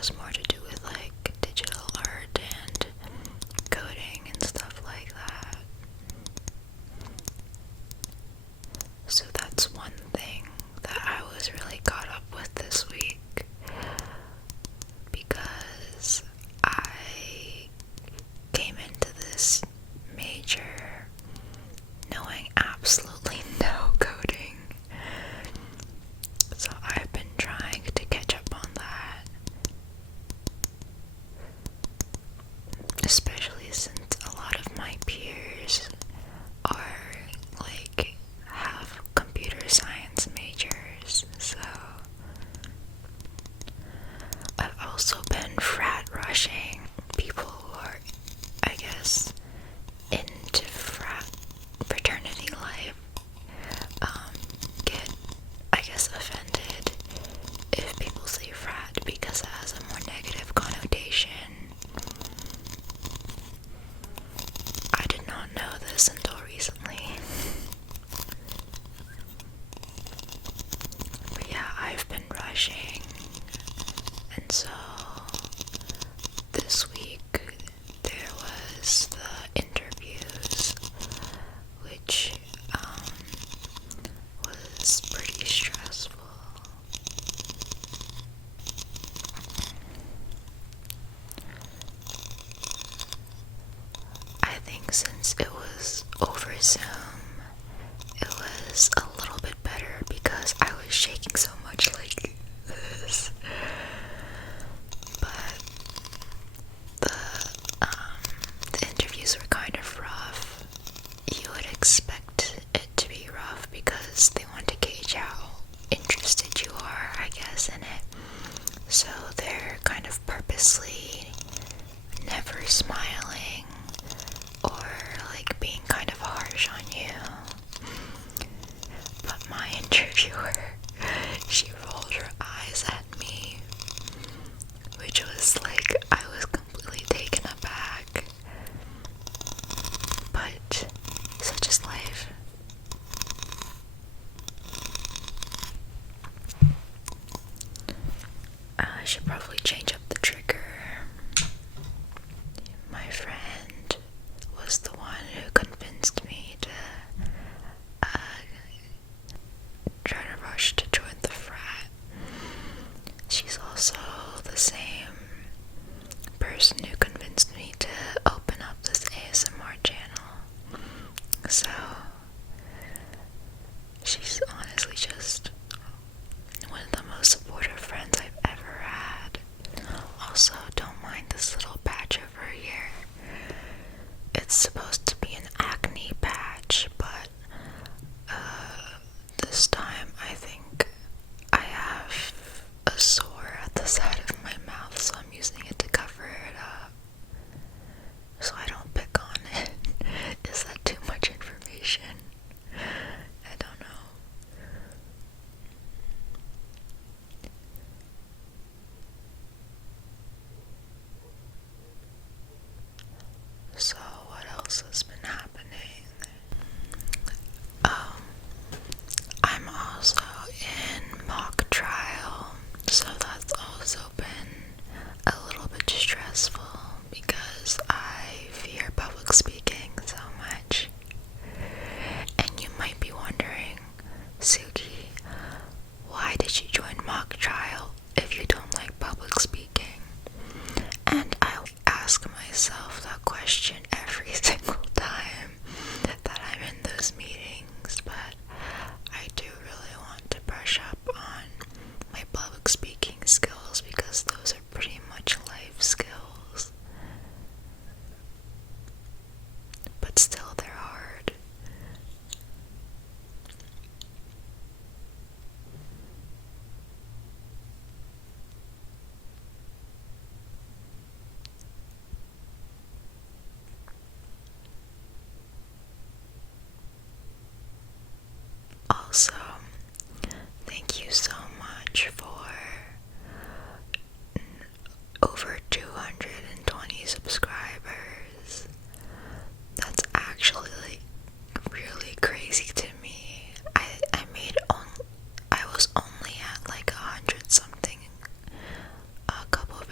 has more to do with like digital art and coding and stuff like that. So that's one thing that I was really caught up with this week, because I came into this major knowing absolutely no coding. So I've been trying to catch up on that, especially since a lot of my peers are like have computer science majors. So I've also been frat rushing people who are, I guess, into fraternity life. Get, I guess, offended if people say frat because it has a more negative connotation. I did not know this until recently. But yeah, I've been rushing, and so this week there was the interviews, which was pretty stressful. I think since it was over Zoom, it was a little bit better because I was shaking so much like this. But the interviews were kind of rough. You would expect it to be rough because they want to gauge how interested you are, I guess, in it. So they're kind of purposely never smiling or like being kind of harsh on you. But my interviewer, she rolled her eyes at me, which was like, I was completely taken aback. But such is life. I should probably change up the trigger. My friend was the one who convinced me to try to rush to join the frat. She's also the same person who convinced me to open up this ASMR channel. So she's honestly just one of the most supportive friends I've ever had. Also, don't mind this little patch over here. It's supposed to be an acne patch, but this time I think I have a sore at the side of my mouth, so I'm using it to cover it up so I don't pick on it. Is that too much information? I don't know. So what else has been happening? I'm also in mock trial, so that's also been a little bit stressful because I fear public speaking so much. And you might be wondering, Suuki, why did you join mock trial if you don't like public speaking? And I'll ask myself that question every single time that I'm in those meetings, but I do really want to brush up on my public speaking skills because those are pretty much life skills. But still, they're hard. Also, thank you so much for over 220 subscribers. That's actually like really crazy to me. I was only at like 100 something a couple of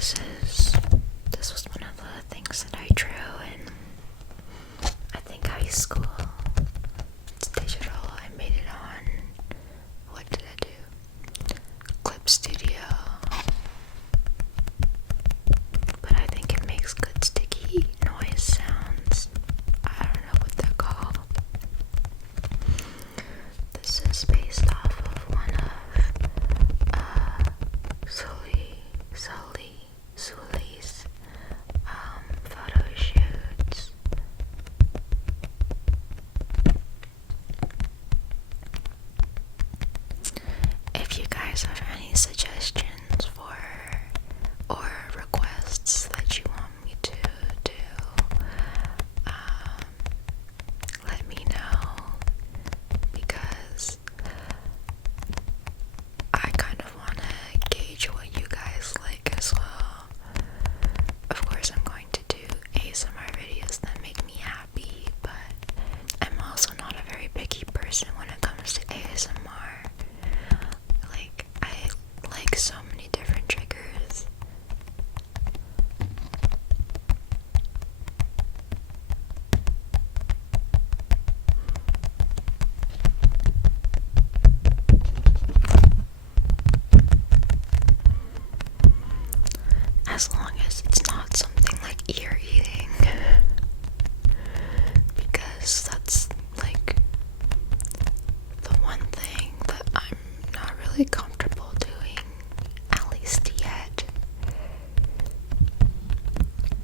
this was one of the things that I drew in, I think, high school. It's digital. I made it on, what did I do? Clip Studio. But I think it makes good sticky noise sounds. I don't know what they're called. This is based off of one of Suuli's photo shoots. If you guys have any suggestions for or requests that you want me to do, let me know, because I kind of want to gauge what you guys like as well. Of course, I'm going to do ASMR videos that make me happy, but I'm also not a very picky person when it comes to ASMR. Like, I like so many different triggers. As long as it's not something like ear eating, because that's like the one thing that I'm not really comfortable doing, at least yet.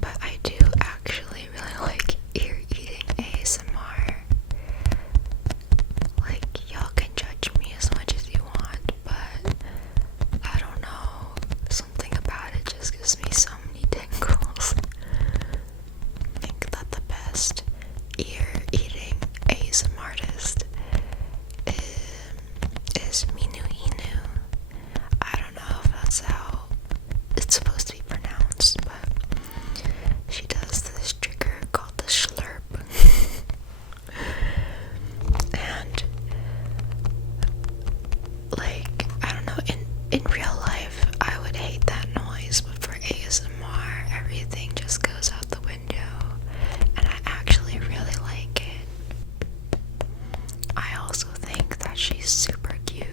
But I do actually really like ear eating ASMR. Like, y'all can judge me as much as you want, but I don't know, something about it just gives me so many tingles. I think that the best ear-eating ASMR artist is Minu Inu. I don't know if that's how it's supposed to be pronounced, but she does this trigger called the slurp. And like, I don't know, in real life I would hate that noise, but for ASMR everything just goes out the window, and I actually really like it. I also think that she's super cute,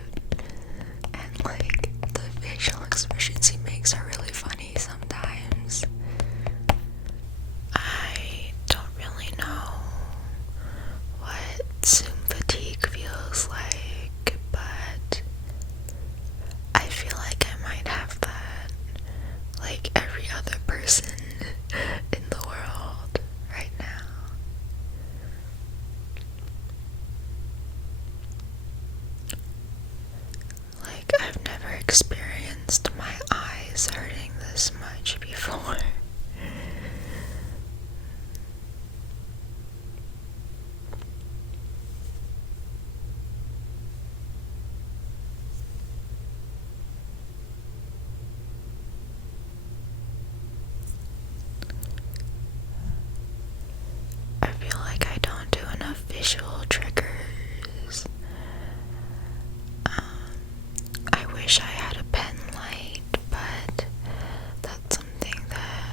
and like the facial expressions he makes are really funny sometimes. I don't really know what Zoom fatigue feels like, but I feel like I might have that, like every other person in the world right now. Like, I've never experienced my eyes hurting this much before. I feel like I don't do enough visual triggers. I wish I had a pen light, but that's something that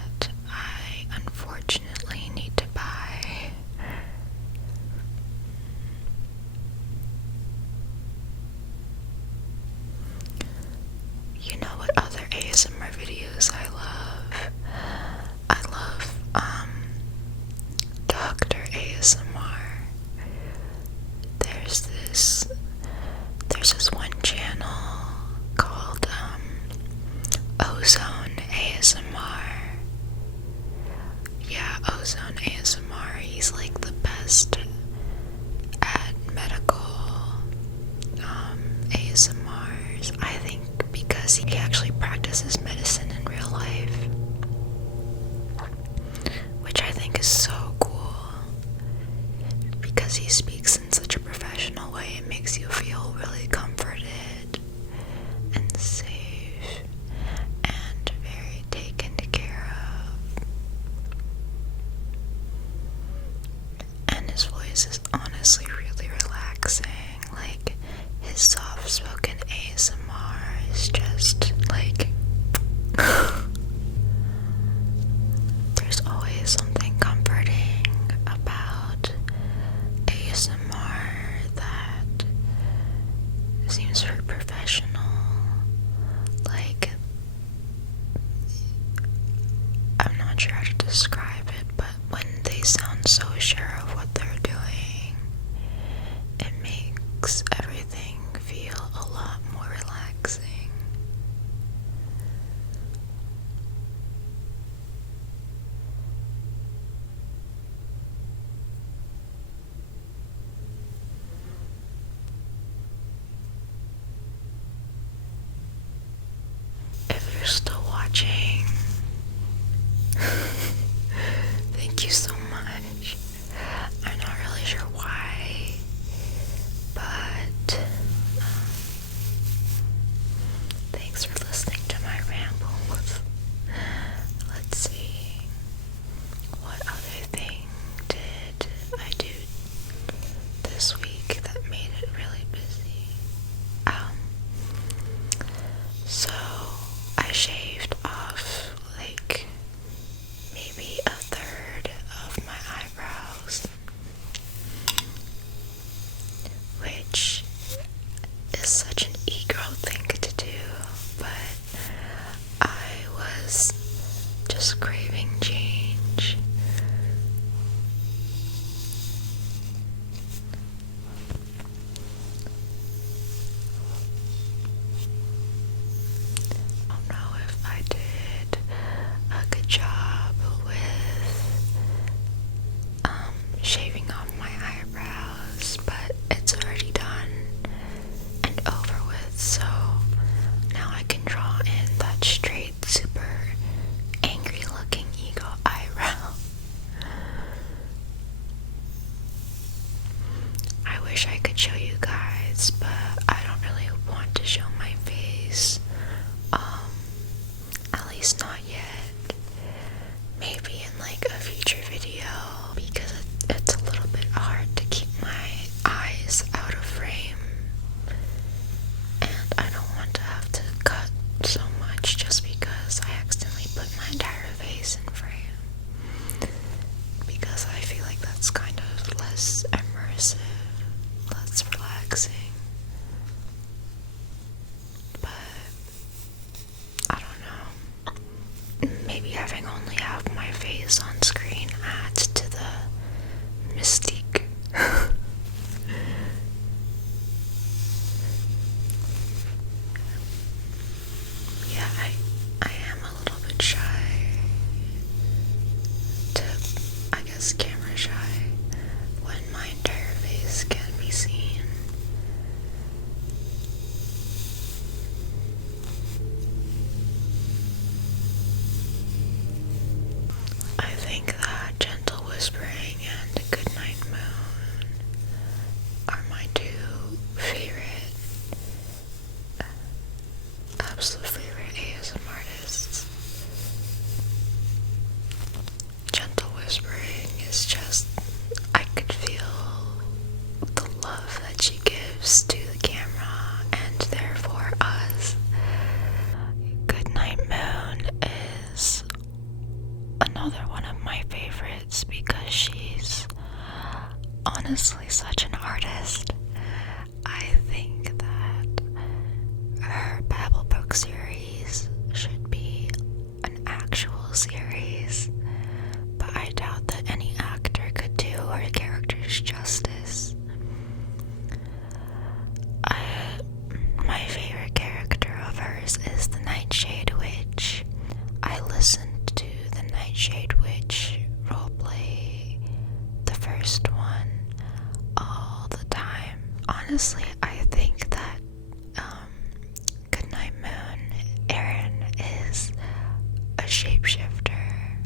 describe it, but when they sound so sure of what they're doing, it makes everything feel a lot more relaxing. If you're still watching, thank you so much. I'm not really sure why, but thanks for listening to my rambles. Let's see, what other thing did I do this week that made it really busy? So I shaved off like maybe a third of my eyebrows, which is such an e-girl thing to do, but I was just craving change. I don't know if I did a good job with shaving off my eyebrows, but it's already done and over with, so now I can draw in that straight, super angry looking ego eyebrow. I wish I could show you guys, but I don't really want to show my face. At least not yet. Maybe in like a future video, because it's a little bit hard to keep my eyes out of frame, and I don't want to have to cut so much just because I accidentally put my entire face in frame, because I feel like that's kind of less immersive, less relaxing. But I don't know, maybe having only half my face on screen adds to the mystique. Yeah, I am a little bit shy to, I guess, camera shy when my entire face can be seen. I think that Gentle Whispering and Goodnight Moon are my two favorite, absolute favorite ASM artists. Gentle Whispering is just, I could feel the love that she gives to the camera and therefore us. Goodnight Moon is another one of my favorites because she's honestly such an artist. I think that her Babel book series should be an actual series, but I doubt that any actor could do her characters justice. My favorite character of hers is the Nightshade Witch. I listened to the Nightshade Witch roleplay, the first one, all the time. Honestly, I think that Goodnight Moon, Erin, is a shapeshifter.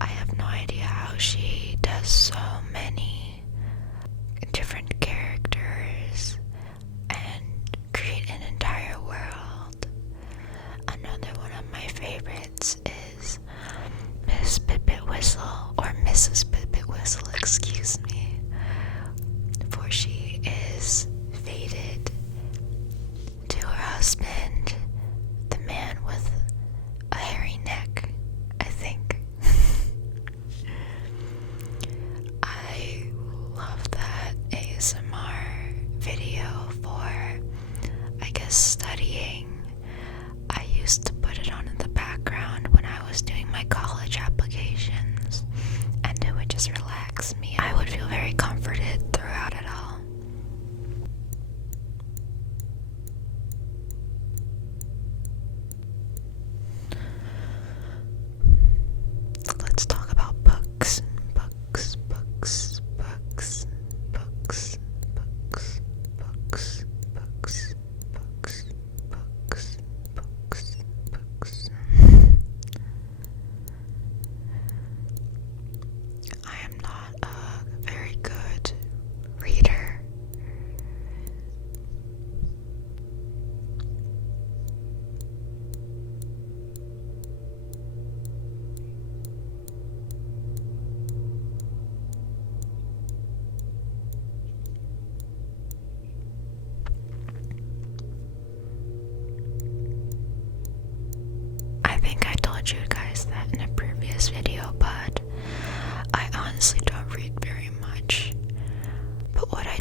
I have no idea how she does so many different characters and create an entire world. Another one of my favorites is Miss Pipit Whistle, or Mrs. Pipit Whistle, excuse me, for she is fated to her husband, the man with a hairy neck, I think. I love that ASMR video for, I guess, studying. I used to put it on in the background when addressed that in a previous video, but I honestly don't read very much. But what I